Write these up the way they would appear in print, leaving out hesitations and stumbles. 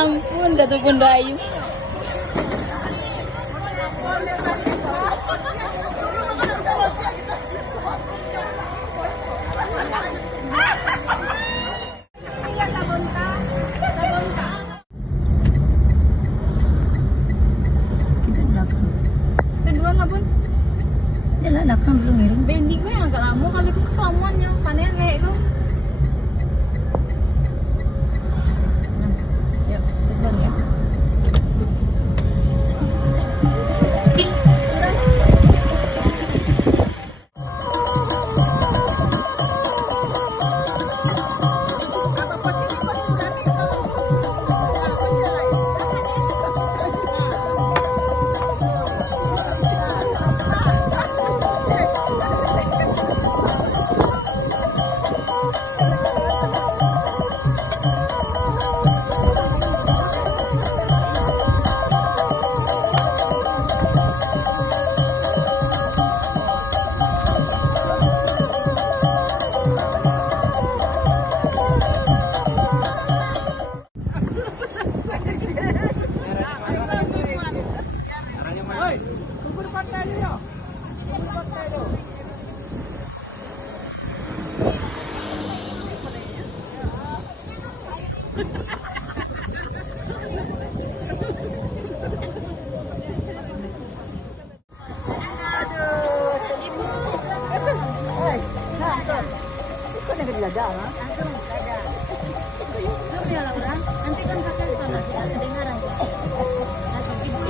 Ampun, Datuk Bunda Ayu. Kedua nggak pun? Jalan belakang belum miring. Bending gue agak lama kali itu kelamuannya, panen kayak itu. Nah, yuk, terbang ya.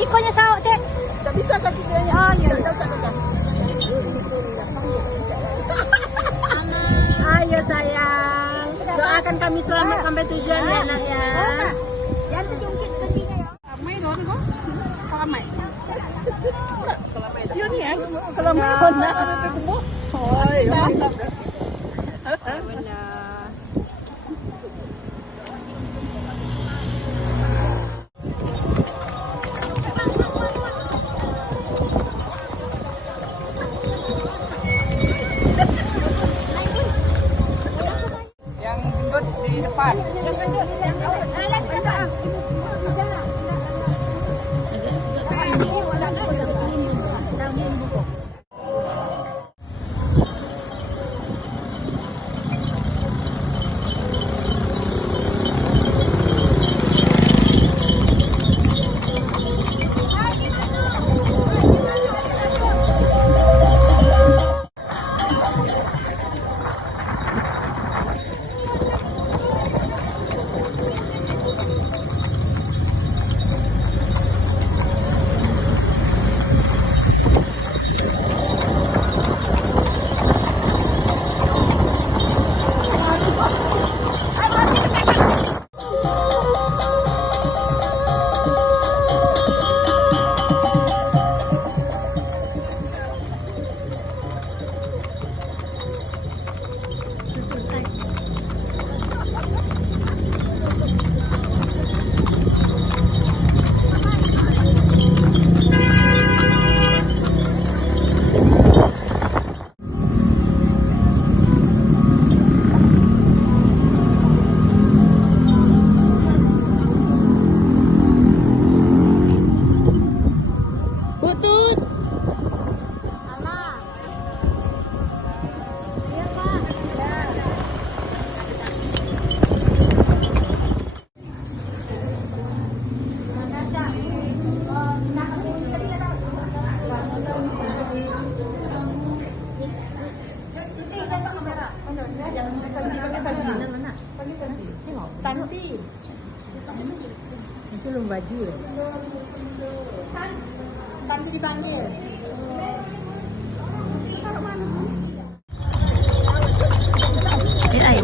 Ikonya sawak teh. Tidak bisa kaki dia. Oh iya. Ayo sayang, doakan kami selamat sampai tujuan ya nak ya. Jangan terjungkit kakinya ya. Ramai dong kok. Ramai. Dia ni ya. Kalau mau nak. Oh, iya. Benar. Yang gendut di depan. Santi. Itu belum baju ya? Santi dipanggil. Ayo.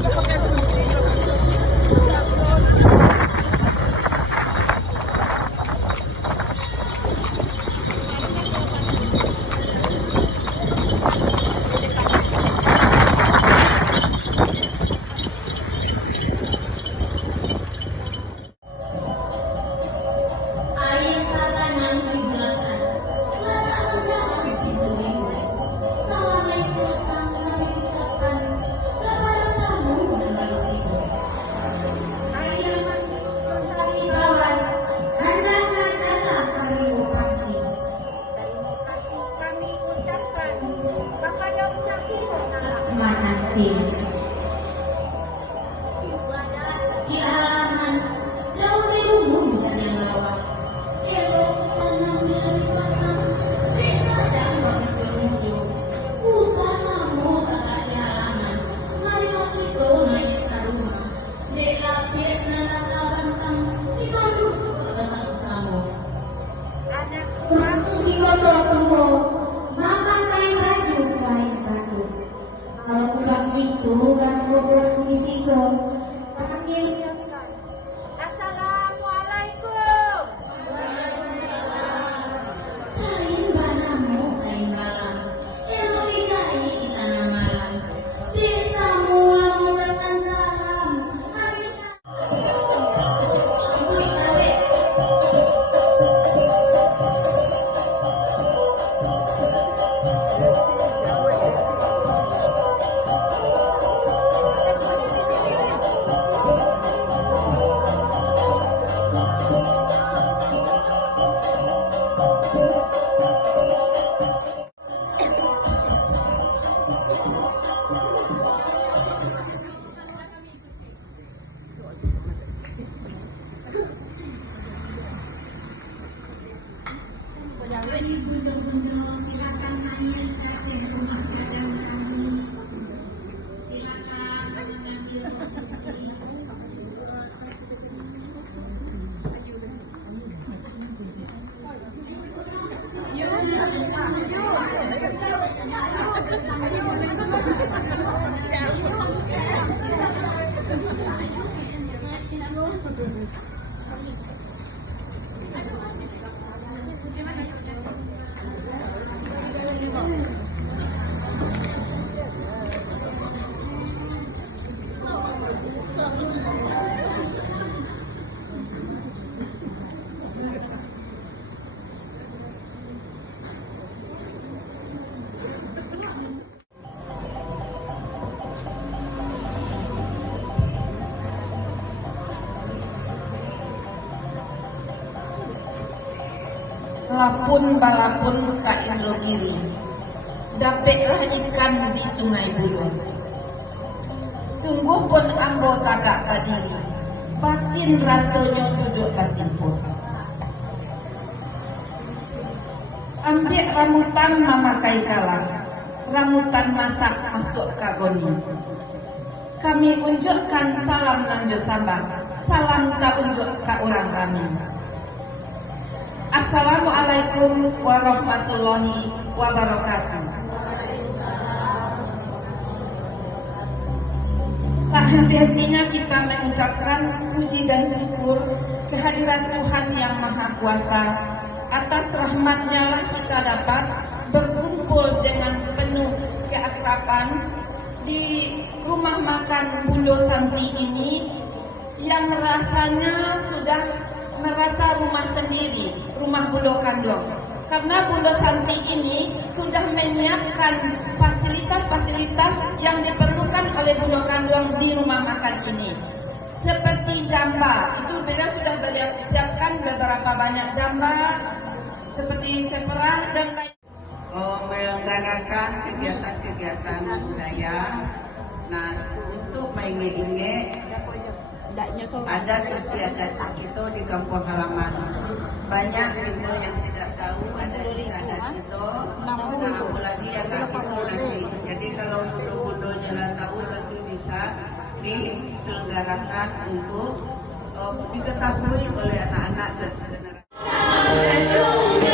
Assalamualaikum yatim. Di halaman daun rumum dan yang lawak, elok tanam dari batang, desa dan bagi pengunjung. Usaha modal di halaman, mari kita naik ke rumah. Deka biar nana bantang, kita duduk ke sama-sama. Kurang di kotor tunggu, mama kain baju kain baju. Kalau udah gitu kan goblok risiko. Assalamualaikum. Kain banamu kain malam, elok dikai di tanah malam. Kita mau mengucapkan salam. Hari bunda-bunda silakan hadir ke rumah gadang kami. Silakan mengambil posisi. Lapun balapun ka Indogiri, dapeklah ikan di Sungai Buloh. Sungguh pun ambo tagak berdiri, batin rasanya duduk kasimpur. Ambil ramutan mamakai kalah, ramutan masak masuk kagoni. Kami unjukkan salam nanjo sabang, salam tak unjuk ke orang kami. Assalamualaikum warahmatullahi wabarakatuh. Tak henti-hentinya kita mengucapkan puji dan syukur kehadiran Tuhan yang Maha Kuasa. Atas rahmat-Nya lah kita dapat berkumpul dengan penuh keakraban di rumah makan Buloh Santi ini yang rasanya sudah merasa rumah sendiri, rumah Buloh Kandong. Karena Buloh Santi ini sudah menyiapkan fasilitas-fasilitas yang diperlukan oleh Buloh Kandong di rumah makan ini. Seperti jamba, itu beliau sudah siapkan beberapa banyak jamba, seperti seperah dan lain. Menyelenggarakan kegiatan-kegiatan budaya. Nah, untuk mengingat adat istiadat kita di kampung halaman. Banyak kita yang tidak tahu adat istiadat kita. Nah, apalagi anak kita lagi. Jadi kalau bodoh-bodohnya lah tahu, tentu bisa diselenggarakan untuk diketahui oleh anak-anak dan generasi.